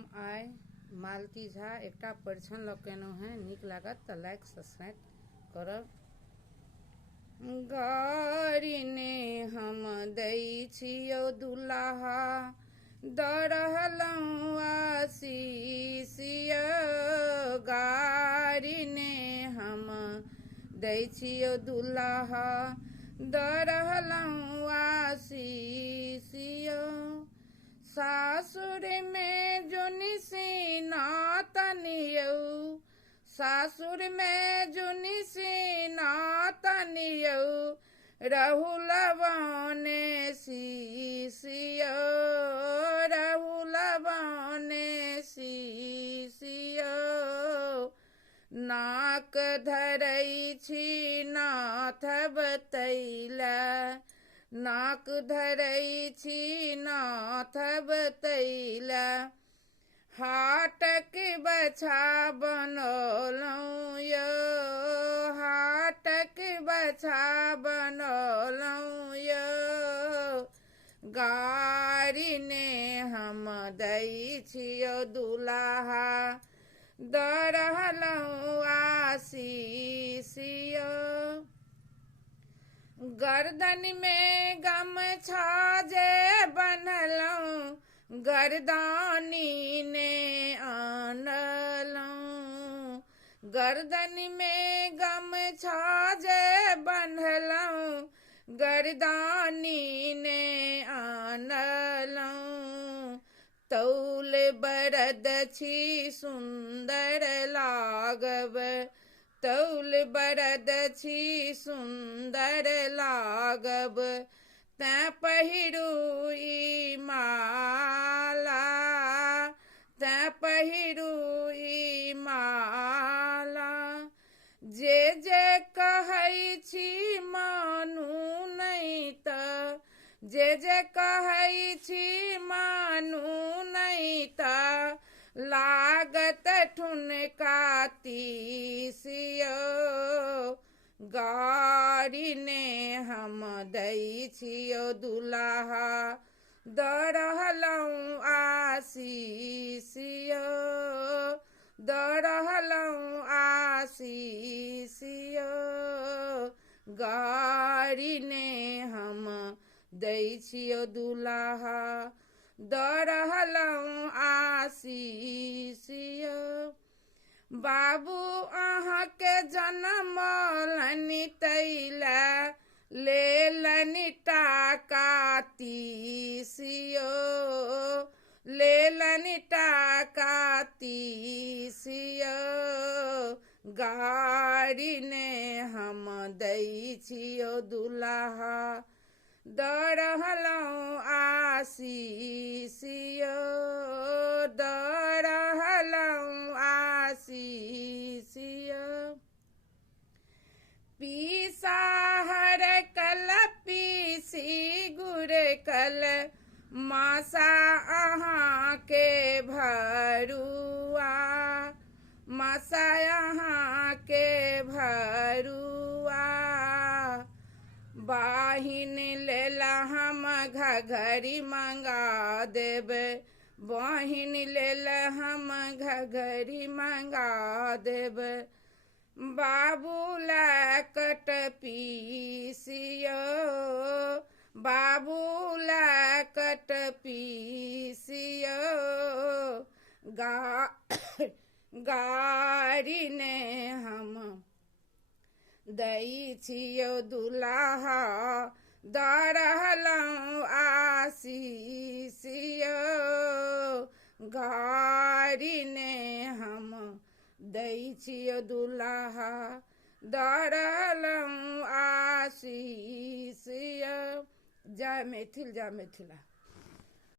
हम आइ मालती झा एकटा परिछन लऽ के एलहुँ हैं। नीक लागत तऽ लाइक सब्सक्राइब करब। गाड़ी ने हम दै छियौ दुल्हा, दऽ रहलहुँ आशीष यौ। गाड़ी ने हम दै छियौ दुल्हा, दऽ रहलहुँ आशीष यौ। सासुर में जुनि सीना तनियौ, सासुर में जुनि सीना तनियौ। रहु लबाने शीश यौ, रहु लबाने शीश यौ। नाक धरै छी नाथ बतैला, नाक धरै छी नाथ बतैला। हाटक बछा बनौलहुँ यौ, हाटक बछा बनौलहुँ यौ। गाड़ी ने हम दै छियौ दुल्हा, दऽ रहलहुँ आशीष यौ। गर्दन में गमछा जे बन्हलहुँ, गर्दानी ने आनलहुँ। गर्दन में गमछा जे बन्हलहुँ, गर्दानी ने आनलहुँ। तौल बरद छी सुन्दर लागब, तौल बरद छी सुन्दर लागब। तैं पहिरू ई माला, तैं पहिरू ई माला। जे जे कहै छी मानू नहि तऽ, जे जे कहै छी मानू नहि तऽ। लागत ठुनका तीस यौ। गाड़ी ने हम दै छियौ दुल्हा, दऽ रहलहुँ आशीष यौ, दऽ रहलहुँ आशीष यौ। गाड़ी ने हम दै छियौ दुल्हा, दऽ रहलहुँ आशीष यौ। बाबू अहाँके जनमलनि तैला, लेलनि टाका 30 यौ, लेलनि टाका 30 यौ। गाड़ी ने हम दै छियौ दुल्हा, दऽ रहलहुँ आशीष यौ, दऽ रहलहुँ आशीष यौ। पीसा हर कल पीसी गुड़ कल, मासा अहाँके भरुआ, मासा अहाँके भरुआ। बाहिन लेला हम घघरी मंगा देबै, बहिन लेला हम घघरी मंगा देबै। बाबू ला कट पीस यौ, बाबू ला कट पीस यौ। गाड़ी ने हम दै छियौ दुल्हा, दऽ रहलहुँ आशीष यौ। गाड़ी ने हम दै छियौ दुल्हा, दऽ रहलहुँ आशीष यौ। जय मैथिल, जय मिथिला।